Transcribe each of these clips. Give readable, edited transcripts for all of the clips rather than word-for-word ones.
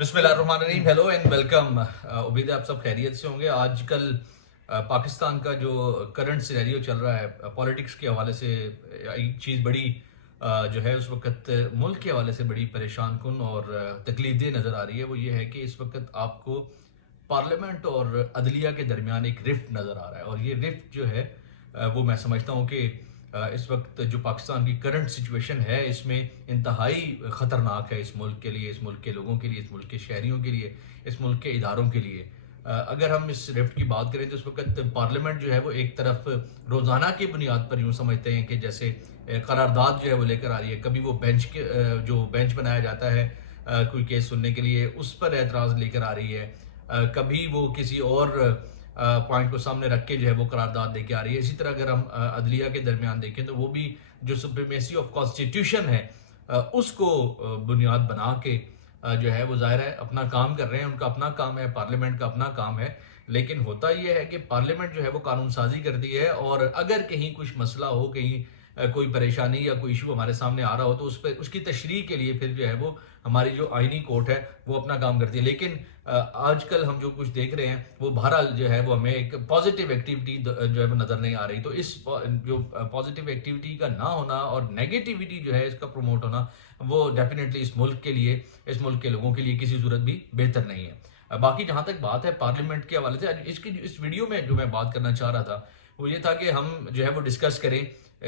बिस्मिल्लाहिर्रहमानिर्रहीम। Hello and welcome. उम्मीद है आप सब खैरियत से होंगे। आजकल पाकिस्तान का जो करंट सिनेरियो चल रहा है पॉलिटिक्स के हवाले से, एक चीज़ बड़ी जो है उस वक्त मुल्क के हवाले से बड़ी परेशान कुन और तकलीफ दह नज़र आ रही है। वो ये है कि इस वक्त आपको पार्लियामेंट और अदलिया के दरमियान एक रिफ्ट नज़र आ रहा है, और ये रिफ्ट जो है वो मैं समझता हूँ कि इस वक्त जो पाकिस्तान की करंट सिचुएशन है इसमें इंतहाई ख़तरनाक है इस मुल्क के लिए, इस मुल्क के लोगों के लिए, इस मुल्क के शहरियों के लिए, इस मुल्क के इदारों के लिए। अगर हम इस रिफ्ट की बात करें तो इस वक्त पार्लियामेंट जो है वो एक तरफ रोज़ाना की बुनियाद पर यूँ समझते हैं कि जैसे करारदाद जो है वो लेकर आ रही है। कभी वो बेंच के जो बेंच बनाया जाता है कोई केस सुनने के लिए, उस पर एतराज़ लेकर आ रही है। कभी वो किसी और पॉइंट को सामने रख के जो है वो करारदाद लेके आ रही है। इसी तरह अगर हम अदलिया के दरमियान देखें तो वो भी जो सुप्रीमेसी ऑफ कॉन्स्टिट्यूशन है उसको बुनियाद बना के जो है वो ज़ाहिर है अपना काम कर रहे हैं। उनका अपना काम है, पार्लियामेंट का अपना काम है। लेकिन होता ये है कि पार्लियामेंट जो है वो कानून साजी करती है, और अगर कहीं कुछ मसला हो, कहीं कोई परेशानी या कोई इशू हमारे सामने आ रहा हो तो उस पर उसकी तशरीह के लिए फिर जो है वो हमारी जो आईनी कोर्ट है वो अपना काम करती है। लेकिन आजकल हम जो कुछ देख रहे हैं वो बहरहाल जो है वो हमें एक पॉजिटिव एक्टिविटी जो है वो नज़र नहीं आ रही। तो इस जो पॉजिटिव एक्टिविटी का ना होना और नेगेटिविटी जो है इसका प्रमोट होना, वो डेफिनेटली इस मुल्क के लिए, इस मुल्क के लोगों के लिए किसी सूरत भी बेहतर नहीं है। बाकी जहाँ तक बात है पार्लियामेंट के हवाले से, इसकी इस वीडियो में जो मैं बात करना चाह रहा था वो ये था कि हम जो है वो डिस्कस करें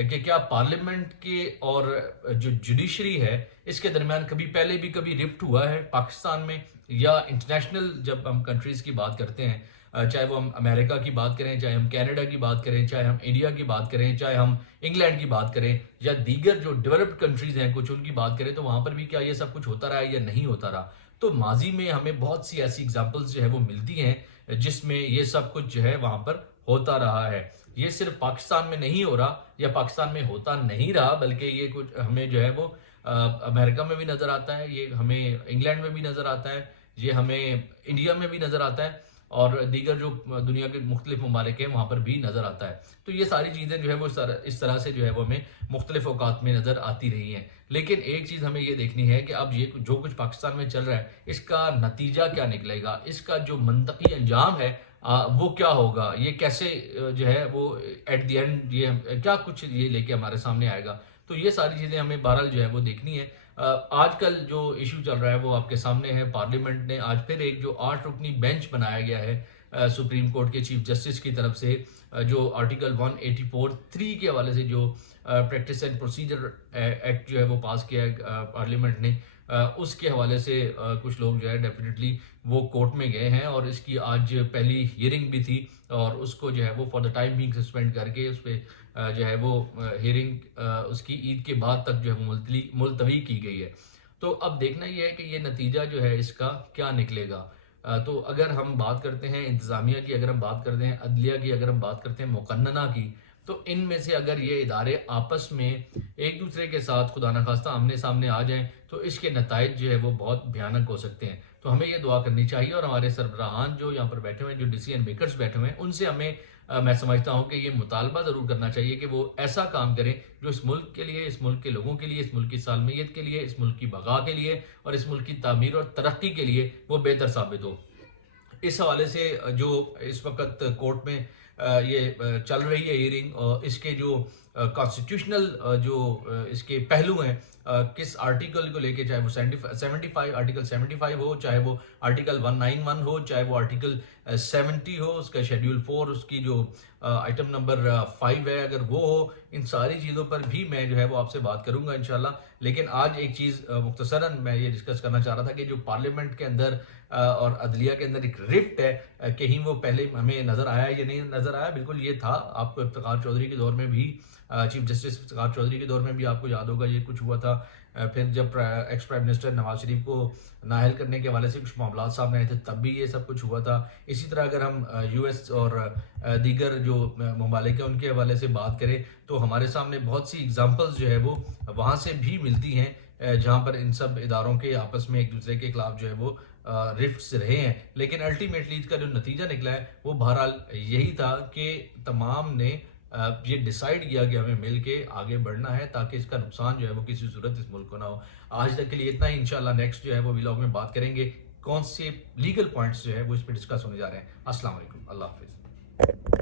कि क्या पार्लियामेंट के और जो जुडिशरी है इसके दरमियान कभी पहले भी कभी रिफ्ट हुआ है पाकिस्तान में, या इंटरनेशनल जब हम कंट्रीज की बात करते हैं, चाहे वो हम अमेरिका की बात करें, चाहे हम कनाडा की बात करें, चाहे हम इंडिया की बात करें, चाहे हम इंग्लैंड की बात करें, या दीगर जो डेवलप्ड कंट्रीज हैं कुछ उनकी बात करें, तो वहां पर भी क्या ये सब कुछ होता रहा है या नहीं होता रहा। तो माजी में हमें बहुत सी ऐसी एग्जाम्पल्स जो है वो मिलती हैं जिसमें ये सब कुछ जो है वहां पर होता रहा है। ये सिर्फ पाकिस्तान में नहीं हो रहा या पाकिस्तान में होता नहीं रहा, बल्कि ये कुछ हमें जो है वो अमेरिका में भी नज़र आता है, ये हमें इंग्लैंड में भी नज़र आता है, ये हमें इंडिया में भी नज़र आता है, और दीगर जो दुनिया के मुख्तलिफ ममालिक हैं वहाँ पर भी नज़र आता है। तो ये सारी चीज़ें जो है वो इस तरह से जो है वो हमें मुख्तलिफ औकात में नज़र आती रही हैं। लेकिन एक चीज़ हमें ये देखनी है कि अब ये जो कुछ पाकिस्तान में चल रहा है इसका नतीजा क्या निकलेगा, इसका जो मंतकी अंजाम है वो क्या होगा, ये कैसे जो है वो एट द एंड ये क्या कुछ ये लेके हमारे सामने आएगा। तो ये सारी चीज़ें हमें बहरहाल जो है वो देखनी है। आजकल जो इशू चल रहा है वो आपके सामने है। पार्लियामेंट ने आज फिर एक जो 8 रुकनी बेंच बनाया गया है सुप्रीम कोर्ट के चीफ जस्टिस की तरफ से, जो आर्टिकल 184(3) के हवाले से जो प्रैक्टिस एंड प्रोसीजर एक्ट जो है वो पास किया है पार्लियामेंट ने, उसके हवाले से कुछ लोग जो है डेफिनेटली वो कोर्ट में गए हैं, और इसकी आज पहली हियरिंग भी थी, और उसको जो है वो for the time being suspend करके उस पर जो है वो हियरिंग उसकी ईद के बाद तक जो है वो मुलतवी की गई है। तो अब देखना ये है कि ये नतीजा जो है इसका क्या निकलेगा। तो अगर हम बात करते हैं इंतज़ामिया की, अगर हम बात करते हैं अदलिया की, अगर हम बात करते हैं मुकन्नना की, तो इनमें से अगर ये इदारे आपस में एक दूसरे के साथ खुदा न खास्ता आमने सामने आ जाएं तो इसके नताइज जो है वो बहुत भयानक हो सकते हैं। तो हमें ये दुआ करनी चाहिए, और हमारे सरबराहान जो यहाँ पर बैठे हुए हैं, जो डिसीजन मेकर्स बैठे हुए हैं, उनसे हमें मैं समझता हूँ कि ये मुतालबा ज़रूर करना चाहिए कि वो ऐसा काम करें जो इस मुल्क के लिए, इस मुल्क के लोगों के लिए, इस मुल्क की सालमियत के लिए, इस मुल्क की बगा के लिए और इस मुल्क की तामीर और तरक्की के लिए वो बेहतर साबित हो। इस हवाले से जो इस वक्त कोर्ट में ये चल रही है हियरिंग, इसके जो कॉन्स्टिट्यूशनल जो इसके पहलू हैं, किस आर्टिकल को लेके, चाहे वो 75 आर्टिकल 75 हो, चाहे वो आर्टिकल 191 हो, चाहे वो आर्टिकल 70 हो, उसका शेड्यूल 4 उसकी जो आइटम नंबर 5 है, अगर वो हो, इन सारी चीज़ों पर भी मैं जो है वो आपसे बात करूंगा इंशाल्लाह। लेकिन आज एक चीज़ मुख्तसरन मैं ये डिस्कस करना चाह रहा था कि जो पार्लियामेंट के अंदर और अदलिया के अंदर एक रिफ्ट है, कहीं वो पहले हमें नज़र आया या नहीं नज़र आया, बिल्कुल ये था। आपको इफ्तिखार चौधरी के दौर में भी, चीफ जस्टिस इफ्तिखार चौधरी के दौर में भी आपको याद होगा ये कुछ हुआ था। फिर जब ex prime minister Nawaz Sharif को नाअहल करने के हवाले से कुछ मामला सामने आए थे तब भी ये सब कुछ हुआ था। इसी तरह अगर हम यूएस और दीगर जो ममालिक हैं उनके हवाले से बात करें तो हमारे सामने बहुत सी एग्जांपल्स जो है वो वहाँ से भी मिलती हैं, जहाँ पर इन सब इदारों के आपस में एक दूसरे के खिलाफ जो है वो रिफ्ट्स रहे हैं। लेकिन अल्टीमेटली इसका जो नतीजा निकला है वो बहरहाल यही था कि तमाम ने ये डिसाइड किया कि हमें मिल के आगे बढ़ना है ताकि इसका नुकसान जो है वो किसी सूरत इस मुल्क को ना हो। आज तक के लिए इतना ही, इंशाल्लाह नेक्स्ट जो है वो व्लॉग में बात करेंगे। کون سے لیگل پوائنٹس جو ہے وہ اس پہ ڈسکس ہونے جا رہے ہیں. السلام علیکم, اللہ حافظ.